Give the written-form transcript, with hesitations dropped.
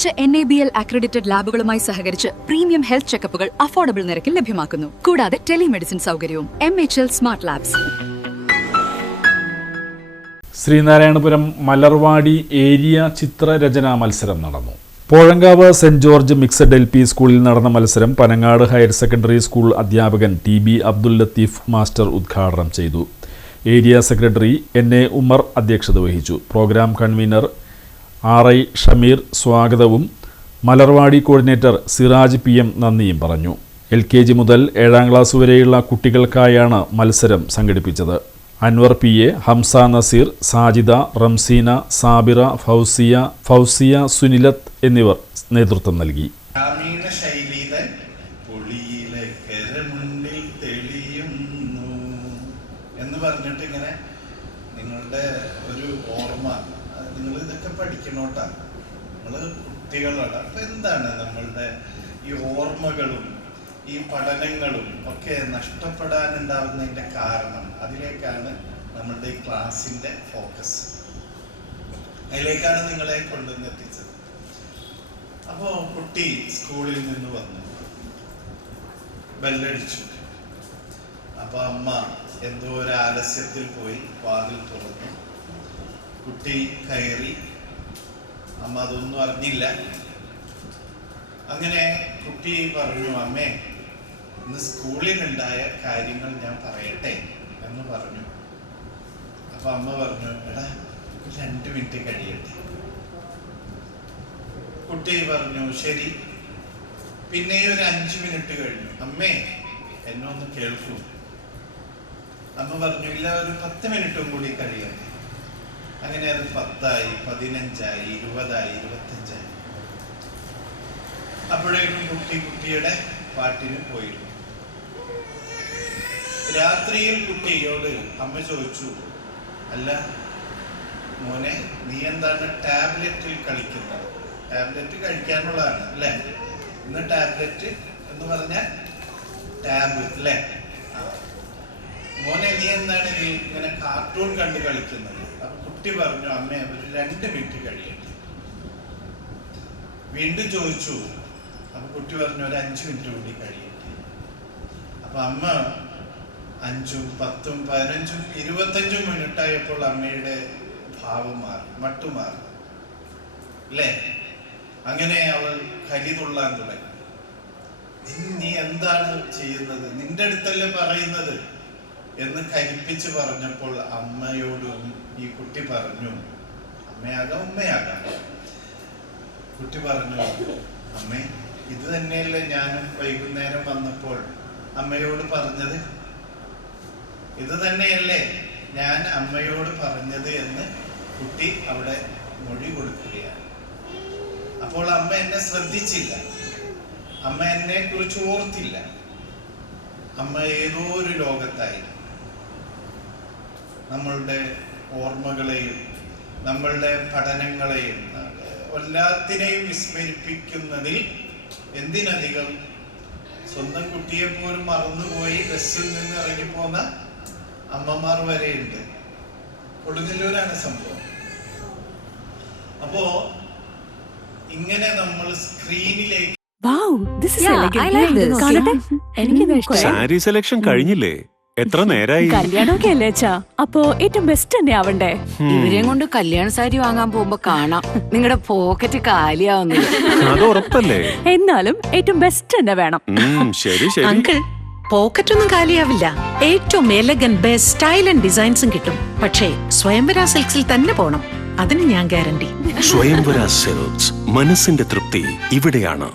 മികച്ച NABL accredited ലാബുകളുമായി സഹകരിച്ച് premium health ചെക്കപ്പുകൾ affordable നിരക്കിൽ ലഭ്യമാക്കുന്നു. കൂടാതെ ടെലിമെഡിസിൻ സൗകര്യവും. MHL smart labs. Sreenarayanapuram Malarvadi area ചിത്രരചനാ മത്സരം നടന്നു. Pozhangavu saint George mixed LP സ്കൂളിൽ നടന്ന മത്സരം പനങ്ങാട് ഹയർ സെക്കൻഡറി സ്കൂൾ അധ്യാപകൻ TB അബ്ദുൽ ലത്തീഫ് മാസ്റ്റർ ഉദ്ഘാടനം ചെയ്തു. ഏരിയ സെക്രട്ടറി NA ഉമർ അധ്യക്ഷത വഹിച്ചു. പ്രോഗ്രാം കൺവീനർ RI ഷമീർ സ്വാഗതവും മലർവാടി കോർഡിനേറ്റർ സിറാജ് PM നന്ദിയും പറഞ്ഞു. LKG മുതൽ 7ാം ക്ലാസ് വരെയുള്ള കുട്ടികൾക്കായാണ് മത്സരം സംഘടിപ്പിച്ചത്. അൻവർ PA, ഹംസ നസീർ, സാജിദ, റംസീന, സാബിറ, ഫൗസിയ, സുനിലത്ത് എന്നിവർ നേതൃത്വം നൽകി. ഗ്രാമീണ ശൈലീതൻ പൊളിയിലെ കരമുണ്ടിൽ തെളിയുന്നു എന്ന് പറഞ്ഞിട്ട് ഇങ്ങനെ നിങ്ങളുടെ ഒരു ഓർമ്മ, നിങ്ങൾ ഇതൊക്കെ പഠിക്കണോട്ടാ, നിങ്ങൾ കുട്ടികളാണ്. അപ്പൊ എന്താണ് നമ്മളുടെ ഈ ഓർമ്മകളും ഈ പഠനങ്ങളും ഒക്കെ നഷ്ടപ്പെടാനുണ്ടാവുന്നതിൻ്റെ കാരണം? അതിലേക്കാണ് നമ്മളുടെ ഈ ക്ലാസിൻ്റെ ഫോക്കസ്, അതിലേക്കാണ് നിങ്ങളെ കൊണ്ടുവന്നെത്തിച്ചത്. അപ്പോൾ കുട്ടി സ്കൂളിൽ നിന്ന് വന്നു, ബെല്ലടിച്ചു. അപ്പോൾ അമ്മ എന്തോ ഒരു ആലസ്യത്തിൽ പോയി വാതിൽ തുറന്നു. കുട്ടി കയറി, അമ്മ അതൊന്നും അറിഞ്ഞില്ല. അങ്ങനെ കുട്ടി പറഞ്ഞു, അമ്മേ ഇന്ന് സ്കൂളിലുണ്ടായ കാര്യങ്ങൾ ഞാൻ പറയട്ടെ എന്ന് പറഞ്ഞു. അപ്പൊ അമ്മ പറഞ്ഞു, എടാ 2 മിനിറ്റ് കഴിയട്ടെ. കുട്ടി പറഞ്ഞു ശരി. പിന്നെ ഒരു 5 മിനിറ്റ് കഴിഞ്ഞു. അമ്മേ എന്നെ ഒന്ന് കേൾക്കൂ. അമ്മ പറഞ്ഞു, ഇല്ല, ഒരു 10 മിനിറ്റും കൂടി കഴിയട്ടെ. അങ്ങനെ അത് 10ആയി, 15ആയി, 20ആയി, 25ആയി. അപ്പോഴേക്കും കുട്ടിയുടെ പാട്ടിന് പോയിരുന്നു. രാത്രിയിൽ കുട്ടിയോട് അമ്മ ചോദിച്ചു, അല്ല മോനെ, നീ എന്താണ് ടാബ്ലറ്റിൽ കളിക്കുന്നത്? ടാബ്ലറ്റ് കഴിക്കാനുള്ളതാണ് അല്ലേ? ഇന്ന് ടാബ്ലറ്റ് എന്ന് പറഞ്ഞാൽ ടാബ് അല്ലേ? മോനെ, നീ എന്താണ് ഇങ്ങനെ കാർട്ടൂൺ കണ്ട് കളിക്കുന്നത്? അപ്പൊ കുട്ടി പറഞ്ഞു, അമ്മ ഒരു 2 മിനിറ്റ് കഴിയട്ടെ. വീണ്ടും ചോദിച്ചു. അപ്പൊ കുട്ടി പറഞ്ഞു, ഒരു 5 മിനിറ്റ് കൂടി കഴിയട്ടെ. അപ്പൊ അമ്മ 5, 10, 15, 25 മിനിറ്റായപ്പോൾ അമ്മയുടെ ഭാവം മാറി, മട്ടുമാറി അല്ലേ? അങ്ങനെ അവൾ കലി തുള്ളാൻ തുടങ്ങി. നീ എന്താണ് ചെയ്യുന്നത്? നിന്റെ അടുത്തല്ലേ പറയുന്നത് എന്ന് കലിപ്പിച്ച് പറഞ്ഞപ്പോൾ അമ്മയോടും ഈ കുട്ടി പറഞ്ഞു, അമ്മയാകാം, ഉമ്മയാകാം. കുട്ടി പറഞ്ഞു, അമ്മേ, ഇത് തന്നെയല്ലേ ഞാനും വൈകുന്നേരം വന്നപ്പോൾ അമ്മയോട് പറഞ്ഞത്? ഇത് തന്നെയല്ലേ ഞാൻ അമ്മയോട് പറഞ്ഞത് എന്ന് കുട്ടി അവിടെ മൊഴി കൊടുക്കുകയാണ്. അപ്പോൾ അമ്മ എന്നെ ശ്രദ്ധിച്ചില്ല, അമ്മ എന്നെ കുറിച്ച് ഓർത്തില്ല. അമ്മ ഏതോ ഒരു ലോകത്തായി. നമ്മളുടെ ഓർമ്മകളെയും നമ്മളുടെ പഠനങ്ങളെയും എല്ലാത്തിനെയും വിസ്മരിപ്പിക്കുന്നതിൽ എന്തിനധികം സ്വന്തം കുട്ടിയെ പോലും മറന്നുപോയി ബസ്സിൽ നിന്ന് ഇറങ്ങിപ്പോന്ന അമ്മമാർ വരെയുണ്ട്. കൊടുങ്ങല്ലൂരാണ് സംഭവം. അപ്പോ ഇങ്ങനെ നമ്മൾ സ്ക്രീനിലേക്ക് സാരി സെലക്ഷൻ കഴിഞ്ഞില്ലേ? എത്ര നേരായി? കല്യാണമൊക്കെ അല്ലേ അച്ഛാ, അപ്പോ ഏറ്റവും ബെസ്റ്റ് തന്നെ ആവണ്ടേ? ഇവരെയും കൊണ്ട് കല്യാണ സാരി വാങ്ങാൻ പോകുമ്പോ കാണാം നിങ്ങളുടെ പോക്കറ്റ് കാലിയാവുന്നു. അത് ഉറപ്പല്ലേ? എന്നാലും ഏറ്റവും ബെസ്റ്റ് തന്നെ വേണം. ശരി ശരി അങ്കിൾ, പോക്കറ്റ് ഒന്നും കാലിയാവില്ല. ഏറ്റവും എലഗൻ ബെസ്റ്റ് സ്റ്റൈൽ ആൻഡ് ഡിസൈൻസും കിട്ടും. പക്ഷേ സ്വയംവര സിൽക്സിൽ തന്നെ പോണം, അതിന് ഞാൻ ഗ്യാരണ്ടി. സ്വയംവര സിൽക്സ്, മനസ്സിന്റെ തൃപ്തി ഇവിടെയാണ്.